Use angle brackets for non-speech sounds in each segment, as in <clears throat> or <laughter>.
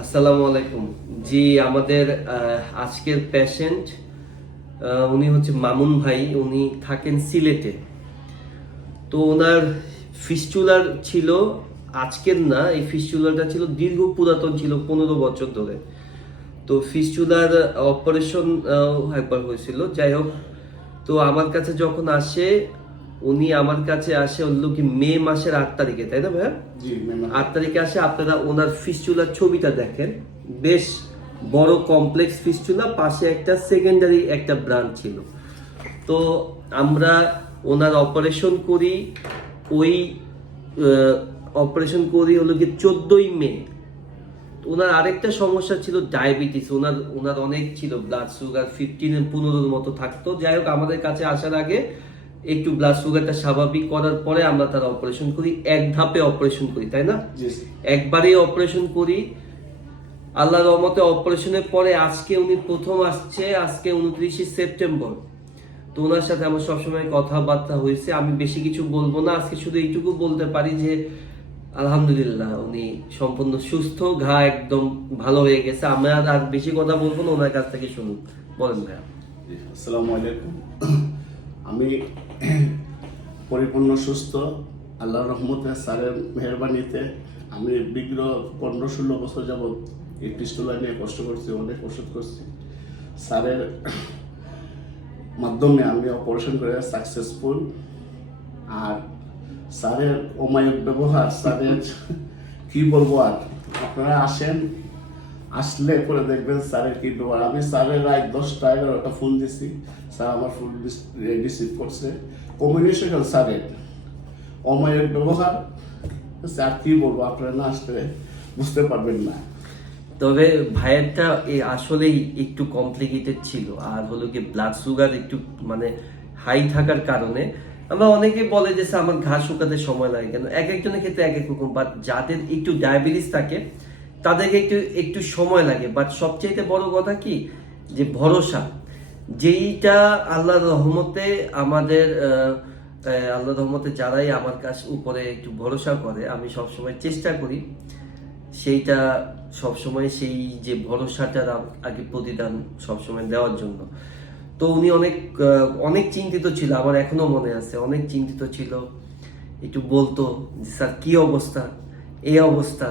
আসসালামু আলাইকুম। জি, আমাদের আজকের পেশেন্ট উনি হচ্ছে মামুন ভাই, উনি থাকেন সিলেটে। তো ওনার ফিস্চুলার ছিল, আজকের না, এই ফিস্চুলারটা ছিল দীর্ঘ পুরাতন ছিল, পনেরো বছর ধরে। তো ফিস্টুলার অপারেশন একবার হয়েছিল, যাই হোক। তো আমার কাছে যখন আসে উনি আমার কাছে আসে হলো কি মে মাসের আট তারিখে তাই না ভাইয়া? আট তারিখে আসে আপনারা ওনার ফিস্চুলার ছবিটা দেখেন। বেশ বড় কমপ্লেক্স ফিস্চুলা পাশে একটা সেকেন্ডারি একটা ব্রাঞ্চ ছিল। তো আমরা ওনার অপারেশন করি ওই অপারেশন করি হলো কি চোদ্দই মে। ওনার আরেকটা সমস্যা ছিল ডায়াবেটিস ওনার ওনার অনেক ছিল ব্লাড সুগার ফিফটিন পনেরোর মতো থাকতো। যাই হোক আমাদের কাছে আসার আগে একটু ব্লাড সুগারটা স্বাভাবিক করার পরে আমরা তার অপারেশন করি। এক ধাপে অপারেশন করি তাই না? একবারেই অপারেশন করি। আল্লাহ রহমতে অপারেশনের পরে আজকে উনি প্রথম আসছে আজকে উনত্রিশে সেপ্টেম্বর। তো ওনার সাথে আমার সবসময় কথাবার্তা হয়েছে। আমি বেশি কিছু বলব না। আজকে শুধু এইটুকু বলতে পারি যে আলহামদুলিল্লাহ উনি সম্পূর্ণ সুস্থ ঘা একদম ভালো হয়ে গেছে। আমি আর বেশি কথা বলব না ওনার কাছ থেকে শুনুন। বলেন ভাইয়া। আসসালামু আলাইকুম। আমি <clears throat> পরিপূর্ণ সুস্থ আল্লাহর রহমতে স্যারের মেহরবানিতে আমি বিগত পনেরো ষোলো বছর যাবৎ এই পিস্টুলা নিয়ে কষ্ট করছি অনেক ওষুধ করছি। স্যারের <clears throat> মাধ্যমে আমি অপারেশন করে সাকসেসফুল আর স্যারের অমায়িক ব্যবহার স্যারের <laughs> কি বলব আর আপনারা আসেন আসলে পরে দেখবেন স্যারের কি ব্যবহার আমি স্যারের রাত দশটা, এগারোটা ফোন দিছি। স্যার আমার ফোন রিসিভ করছে। কমিউনিকেশন স্যারের। অমায়িক ব্যবহার। স্যার কি বলব, আপনারা না আসলে বুঝতে পারবেন না। তবে ভাইয়েরটা এ আসলেই একটু কমপ্লিকেটেড ছিল। আর হলো কি ব্লাড সুগার একটু মানে হাই থাকার কারণে আমরা অনেকে বলে যে আমার ঘা শুকাতে সময় লাগে কেন? এক একজনের ক্ষেত্রে এক এক রকম। বাট যাদের একটু ডায়াবেটিস থাকে তাদেরকে একটু একটু সময় লাগে। বাট সবচেয়ে বড় কথা কি? যে ভরসা। যেইটা আল্লাহর রহমতে আমাদের আল্লাহর রহমতে যারাই আমার কাছ উপরে একটু ভরসা করে, আমি সবসময় চেষ্টা করি। সেইটা সবসময় সেই যে ভরসাটার আগে প্রতিদান সবসময় দেওয়ার জন্য। তো উনি অনেক অনেক চিন্তিত ছিল, আমার এখনও মনে আছে। অনেক চিন্তিত ছিল। একটু বলতো যে, স্যার, কি অবস্থা? এই অবস্থা?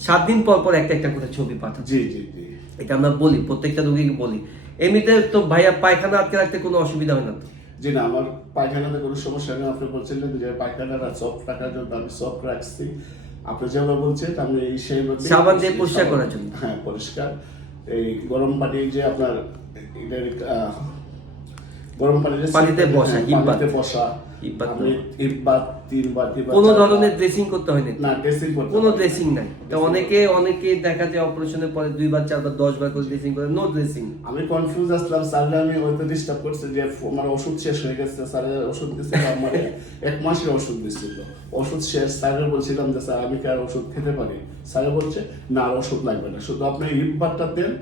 সাত দিন পর পর একটা একটা করে ছবি পাঠাচ্ছে জি জি জি। এটা আমরা বলি প্রত্যেকটা রোগীকে বলি। এমনিতে তো ভাইয়া পায়খানা আটকে রাখতে কোনো অসুবিধা হয় না তো? জি না আমার পায়খানাতে কোনো সমস্যা নেই। আপনি বলছিলেন যে পায়খানাটা সফট রাখার জন্য আমি সফট রাখছি। আপনি যেভাবে বলছেন আমি এই সেই মধ্যে- সাবান দিয়ে পরিষ্কার করার জন্য। হ্যাঁ পরিষ্কার। এই গরম পানি যে আপনার গরম পানি পানিতে বসা, হ্যাঁ, পানিতে বসা। কোনো ধরনের ড্রেসিং করতে হয়নি। না ড্রেসিং করতে কোনো ড্রেসিং নাই। তো অনেকে অনেকে দেখা যায় অপারেশনের পরে দুইবার চারবার দশ বার করে ড্রেসিং করে নো ড্রেসিং আমি কনফিউজ আসলাম স্যারকে আমি হয়তো ডিস্টার্ব করছে যে আমার ওষুধ শেষ হয়ে গেছে স্যারের ওষুধ দিচ্ছে আমার এক মাসের ওষুধ দিচ্ছিল ওষুধ শেষ স্যারের বলছিলাম যে স্যার আমি কি আর ওষুধ খেতে পারি? স্যারে বলছে না আর ওষুধ লাগবে না। শুধু আপনি ইটবারটা দেন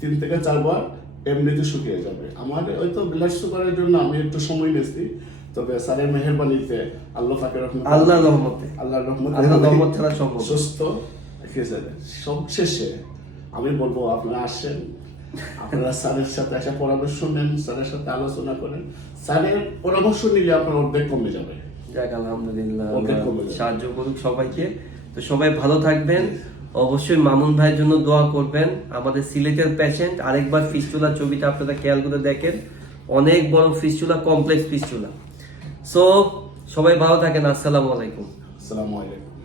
তিন থেকে চারবার এমনিতে শুকিয়ে যাবে। আমার হয়তো ব্লাড সুগারের জন্য আমি একটু সময় নিয়েছি। তবে স্যারের মেহরবানিতে আল্লাহ ফাকের রহমতে আল্লাহর রহমতে। আল্লাহর রহমতে আল্লাহর রহমত ছাড়া সম্ভব। সুস্থ রেখেছে সব শেষে আমি বলব আপনারা আসেন। আপনারা স্যারের সাথে একটা পরামর্শ নেন স্যারের সাথে আলোচনা করেন। স্যারের পরামর্শ নিলে আপনার অর্ধেক কমে যাবে। যাক আলহামদুলিল্লাহ। যাবে। সাহায্য করুক সবাইকে। তো সবাই ভালো থাকবেন। অবশ্যই মামুন ভাইয়ের জন্য দোয়া করবেন। আমাদের সিলেটের পেশেন্ট আরেকবার ফিস্টুলা ছবিটা আপনারা খেয়াল করে দেখেন। অনেক বড় ফিস্টুলা কমপ্লেক্স ফিস্টুলা। সো সবাই ভালো থাকেন, আসসালামু আলাইকুম। আসসালামু আলাইকুম।